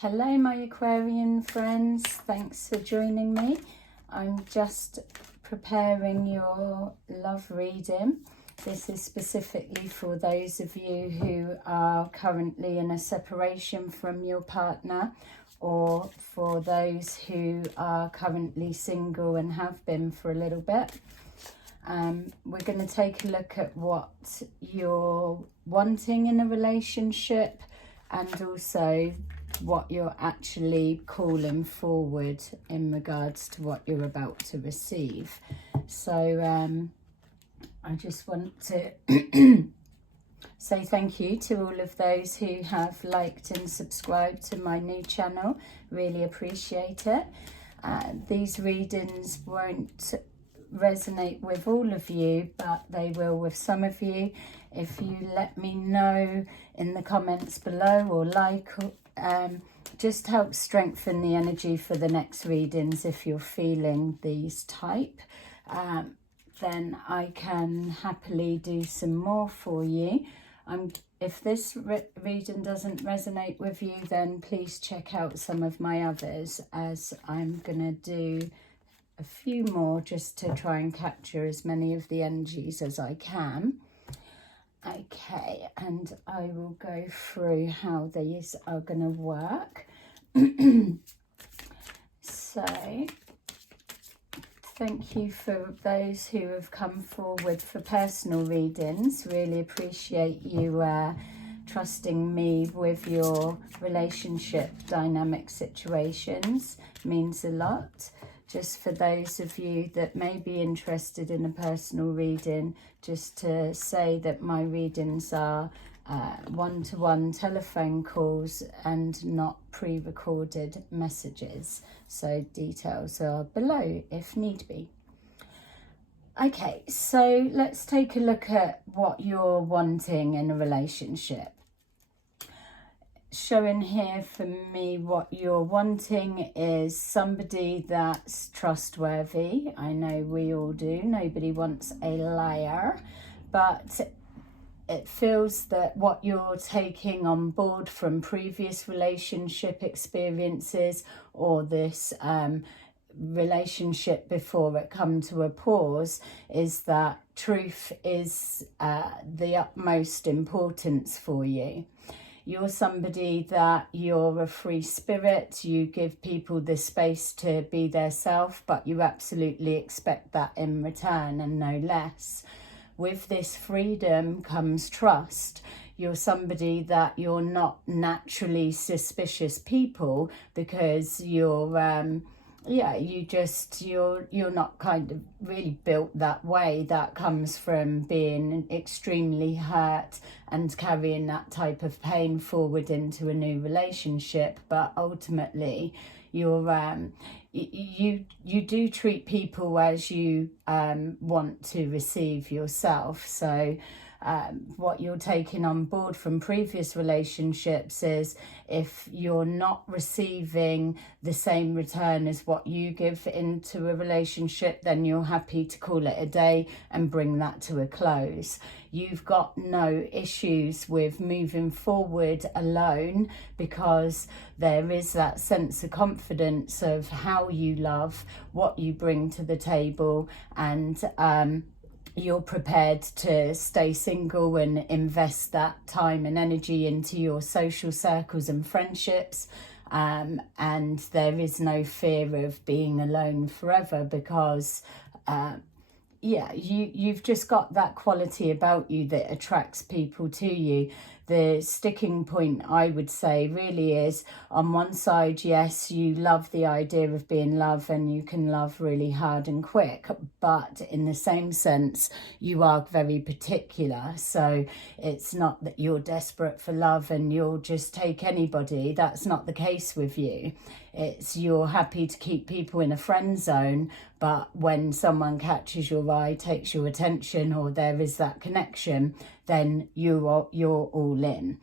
Hello my Aquarian friends, thanks for joining me. I'm just preparing your love reading. This is specifically for those of you who are currently in a separation from your partner, or for those who are currently single and have been for a little bit. We're going to take a look at what you're wanting in a relationship, and also what you're actually calling forward in regards to what you're about to receive. So I just want to say thank you to all of those who have liked and subscribed to my new channel. Really appreciate it. These readings won't resonate with all of you, but they will with some of you. If you let me know in the comments below, or just help strengthen the energy for the next readings. If you're feeling these type, then I can happily do some more for you. If this reading doesn't resonate with you, then please check out some of my others, as I'm gonna do a few more just to try and capture as many of the energies as I can. Okay, and I will go through how these are going to work. So, thank you for those who have come forward for personal readings. Really appreciate you trusting me with your relationship dynamic situations. Means a lot. Just for those of you that may be interested in a personal reading, just to say that my readings are one-to-one telephone calls and not pre-recorded messages. So details are below if need be. Okay, so let's take a look at what you're wanting in a relationship. Showing here for me, what you're wanting is somebody that's trustworthy. I know we all do. Nobody wants a liar, but it feels that what you're taking on board from previous relationship experiences, or this relationship before it come to a pause, is that truth is the utmost importance for you. You're somebody that you're a free spirit. You give people the space to be their self, but you absolutely expect that in return, and no less. With this freedom comes trust. You're somebody that you're not naturally suspicious people, because you're you're not kind of really built that way. That comes from being extremely hurt and carrying that type of pain forward into a new relationship. But ultimately, you're you do treat people as you want to receive yourself. So what you're taking on board from previous relationships is, if you're not receiving the same return as what you give into a relationship, then you're happy to call it a day and bring that to a close. You've got no issues with moving forward alone, because there is that sense of confidence of how you love, what you bring to the table, and you're prepared to stay single and invest that time and energy into your social circles and friendships. And there is no fear of being alone forever, because you've just got that quality about you that attracts people to you. The sticking point, I would say, really is, on one side, yes, you love the idea of being loved, and you can love really hard and quick, but in the same sense, you are very particular. So it's not that you're desperate for love and you'll just take anybody. That's not the case with you. It's you're happy to keep people in a friend zone, but when someone catches your eye, takes your attention, or there is that connection, then you're all in.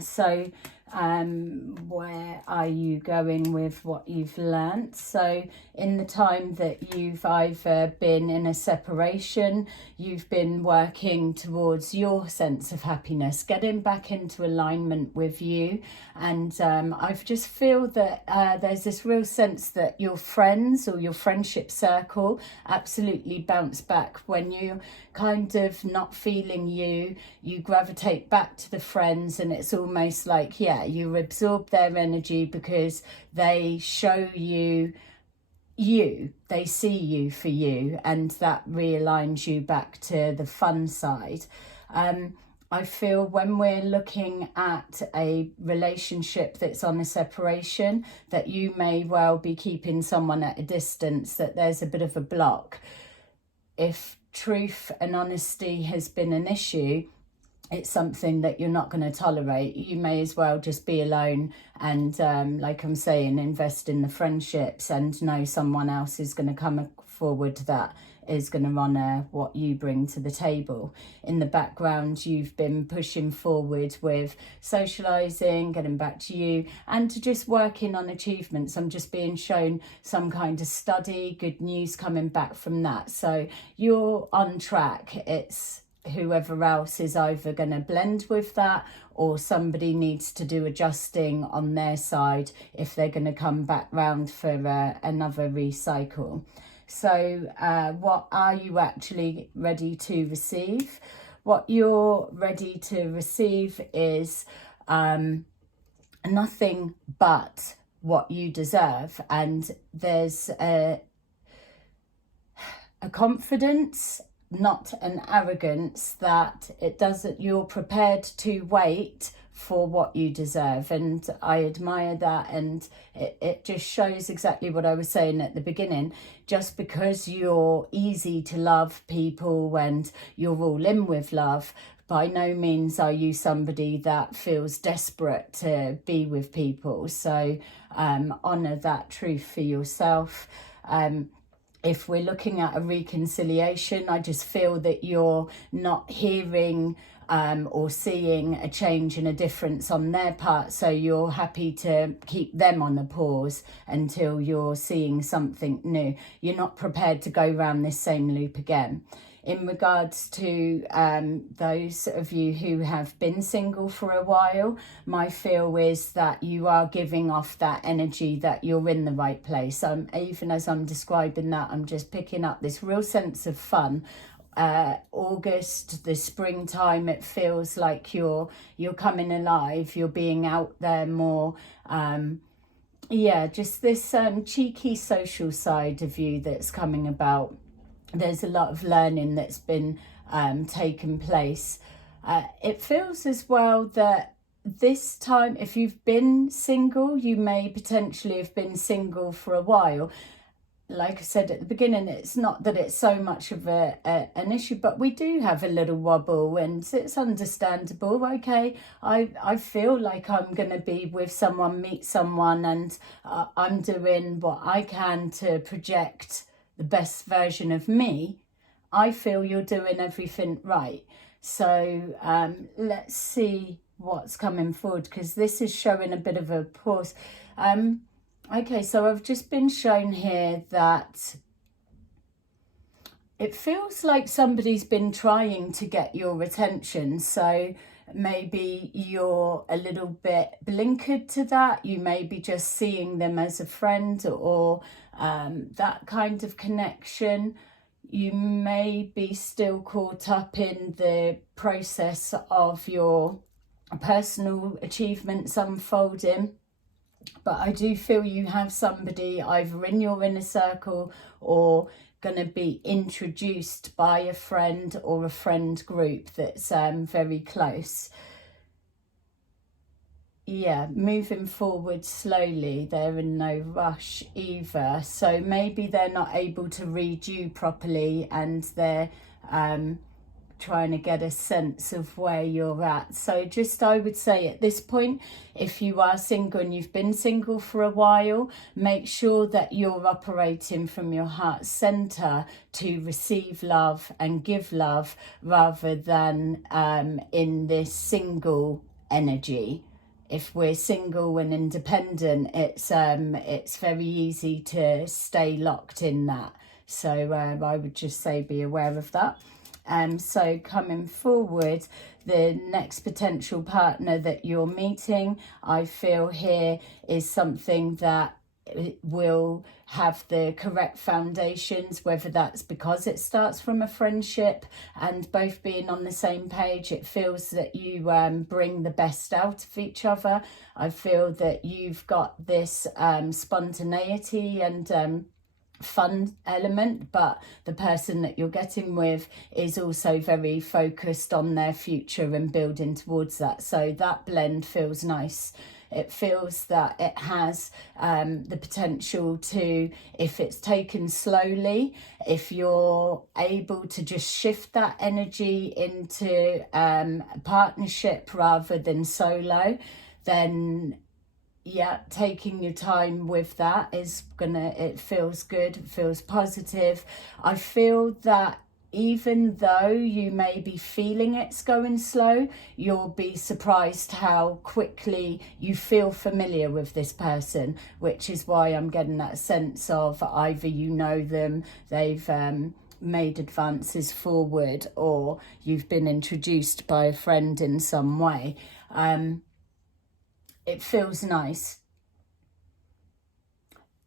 So Where are you going with what you've learnt? So in the time that you've either been in a separation, you've been working towards your sense of happiness, getting back into alignment with you. And I just feel that there's this real sense that your friends or your friendship circle absolutely bounce back when you kind of not feeling you gravitate back to the friends, and it's almost like, yeah, you absorb their energy because they show you, they see you for you, and that realigns you back to the fun side. I feel when we're looking at a relationship that's on a separation, that you may well be keeping someone at a distance, that there's a bit of a block. If truth and honesty has been an issue, it's something that you're not going to tolerate. You may as well just be alone and, like I'm saying, invest in the friendships and know someone else is going to come forward that is going to honour what you bring to the table. In the background, you've been pushing forward with socialising, getting back to you, and to just working on achievements. I'm just being shown some kind of study, good news coming back from that. So you're on track. It's whoever else is either going to blend with that, or somebody needs to do adjusting on their side if they're going to come back round for another recycle. So what are you actually ready to receive? What you're ready to receive is nothing but what you deserve. And there's a confidence, not an arrogance, that it doesn't, you're prepared to wait for what you deserve. And I admire that, and it just shows exactly what I was saying at the beginning. Just because you're easy to love people and you're all in with love, by no means are you somebody that feels desperate to be with people. So honour that truth for yourself. If we're looking at a reconciliation, I just feel that you're not hearing or seeing a change and a difference on their part. So you're happy to keep them on a pause until you're seeing something new. You're not prepared to go around this same loop again. In regards to those of you who have been single for a while, my feel is that you are giving off that energy that you're in the right place. Even as I'm describing that, I'm just picking up this real sense of fun. August, the springtime, it feels like you're coming alive, you're being out there more. Yeah, just this cheeky social side of you that's coming about. There's a lot of learning that's been taken place. It feels as well that this time, if you've been single, you may potentially have been single for a while. Like I said at the beginning, it's not that it's so much of an issue, but we do have a little wobble, and it's understandable. Okay, I feel like I'm going to be with someone, meet someone, and I'm doing what I can to project the best version of me. I feel you're doing everything right. So let's see what's coming forward, because this is showing a bit of a pause. Okay, so I've just been shown here that it feels like somebody's been trying to get your attention. So maybe you're a little bit blinkered to that. You may be just seeing them as a friend, or that kind of connection. You may be still caught up in the process of your personal achievements unfolding. But I do feel you have somebody either in your inner circle or going to be introduced by a friend or a friend group that's very close. Yeah, moving forward slowly. They're in no rush either. So maybe they're not able to read you properly, and they're trying to get a sense of where you're at. So just, I would say at this point, if you are single and you've been single for a while, make sure that you're operating from your heart center to receive love and give love, rather than in this single energy. if we're single and independent, it's very easy to stay locked in that. So I would just say be aware of that. So coming forward, the next potential partner that you're meeting, I feel here, is something that will have the correct foundations, whether that's because it starts from a friendship and both being on the same page. It feels that you bring the best out of each other. I feel that you've got this spontaneity and fun element, but the person that you're getting with is also very focused on their future and building towards that. So that blend feels nice. It feels that it has the potential to, if it's taken slowly, if you're able to just shift that energy into a partnership rather than solo, then yeah, taking your time with that is it feels good, it feels positive. I feel that even though you may be feeling it's going slow, you'll be surprised how quickly you feel familiar with this person, which is why I'm getting that sense of either you know them, they've made advances forward, or you've been introduced by a friend in some way. It feels nice.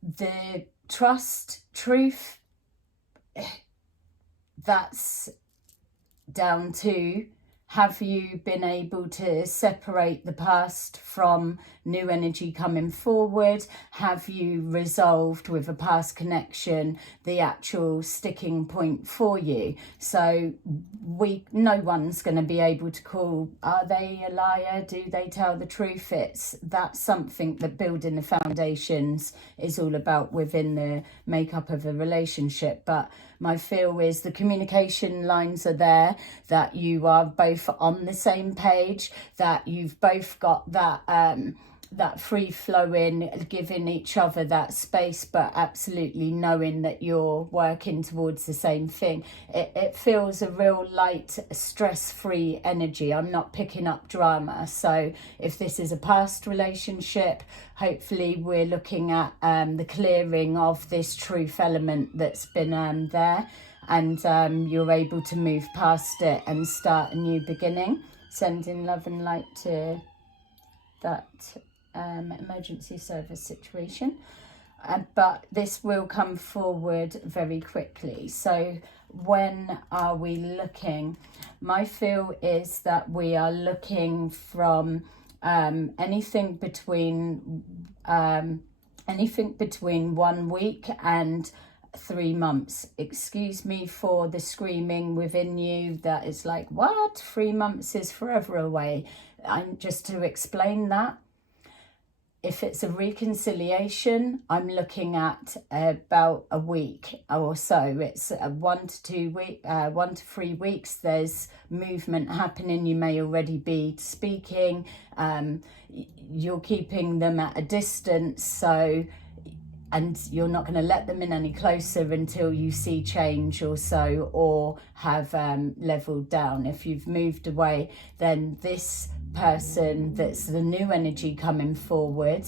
The trust, truth, that's down to, have you been able to separate the past from new energy coming forward? Have you resolved with a past connection the actual sticking point for you? So no one's going to be able to call, are they a liar? Do they tell the truth? That's something that building the foundations is all about within the makeup of a relationship. But my feel is the communication lines are there, that you are both on the same page, that you've both got that that free flowing, giving each other that space, but absolutely knowing that you're working towards the same thing. It feels a real light, stress-free energy. I'm not picking up drama. So if this is a past relationship, hopefully we're looking at the clearing of this truth element that's been there, and you're able to move past it and start a new beginning. Sending love and light to that emergency service situation, but this will come forward very quickly. So when are we looking? My feel is that we are looking from anything between 1 week and 3 months. Excuse me for the screaming within you that is like, what? 3 months is forever away. And just to explain that, if it's a reconciliation, I'm looking at about a week or so. It's 1 to 3 weeks. There's movement happening. You may already be speaking. You're keeping them at a distance, and you're not going to let them in any closer until you see change or so, or have leveled down. If you've moved away, then this person that's the new energy coming forward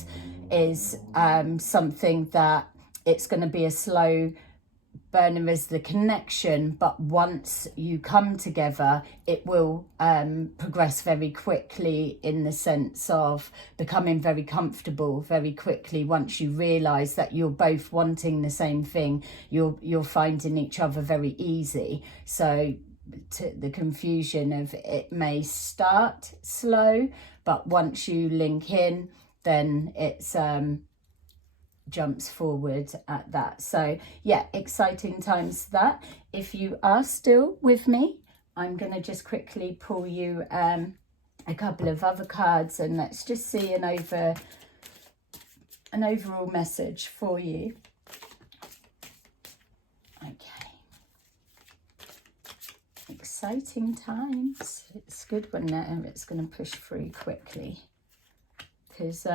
is something that it's going to be a slow burner as the connection, but once you come together, it will progress very quickly, in the sense of becoming very comfortable very quickly. Once you realize that you're both wanting the same thing, you're finding each other very easy. So to the confusion of, it may start slow, but once you link in, then it's jumps forward at that. So yeah, exciting times for that. If you are still with me, I'm going to just quickly pull you a couple of other cards, and let's just see an overall message for you. Okay. Exciting times. It's good when it's going to push through quickly, because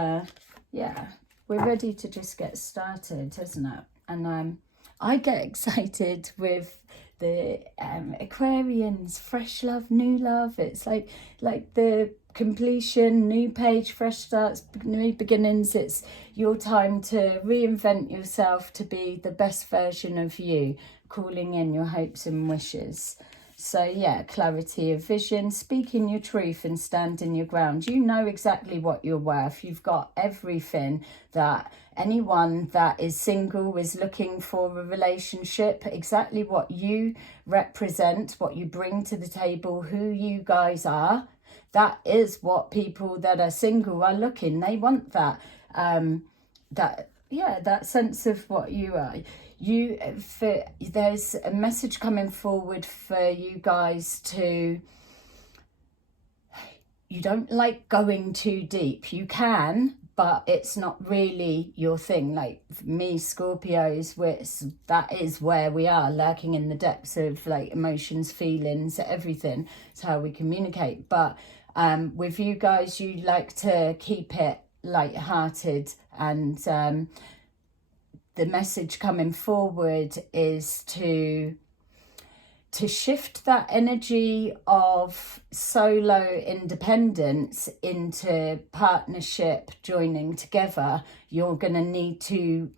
yeah, we're ready to just get started, isn't it? And I get excited with the Aquarians, fresh love, new love. It's like the completion, new page, fresh starts, new beginnings. It's your time to reinvent yourself to be the best version of you, calling in your hopes and wishes. So yeah, clarity of vision, speaking your truth and standing your ground. You know exactly what you're worth. You've got everything that anyone that is single is looking for a relationship, exactly what you represent, what you bring to the table, who you guys are. That is what people that are single are looking. They want that, that sense of what you are. There's a message coming forward for you guys to, you don't like going too deep. You can, but it's not really your thing. Like me, Scorpios, that is where we are, lurking in the depths of like emotions, feelings, everything. It's how we communicate. But with you guys, you like to keep it light-hearted, and the message coming forward is to shift that energy of solo independence into partnership, joining together. You're going to need to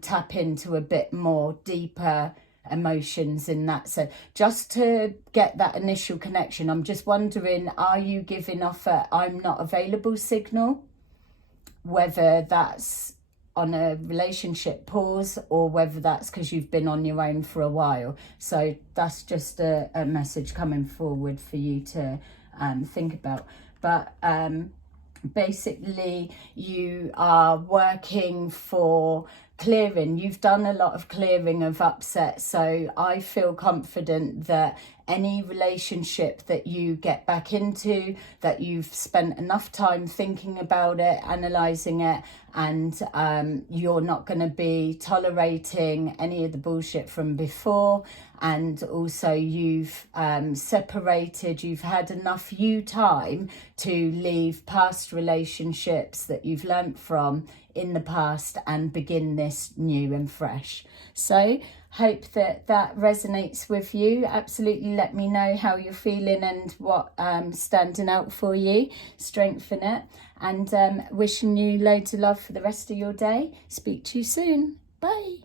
tap into a bit more deeper emotions in that. So just to get that initial connection, I'm just wondering, are you giving off a I'm not available signal? Whether that's on a relationship pause or whether that's because you've been on your own for a while. So that's just a message coming forward for you to think about. But basically you are working for clearing. You've done a lot of clearing of upset, so I feel confident that any relationship that you get back into, that you've spent enough time thinking about it, analysing it, and you're not going to be tolerating any of the bullshit from before. And also you've separated, you've had enough you time to leave past relationships that you've learnt from in the past and begin this new and fresh. So hope that resonates with you. Absolutely let me know how you're feeling and what standing out for you. Strengthen it, and wishing you loads of love for the rest of your day. Speak to you soon. Bye.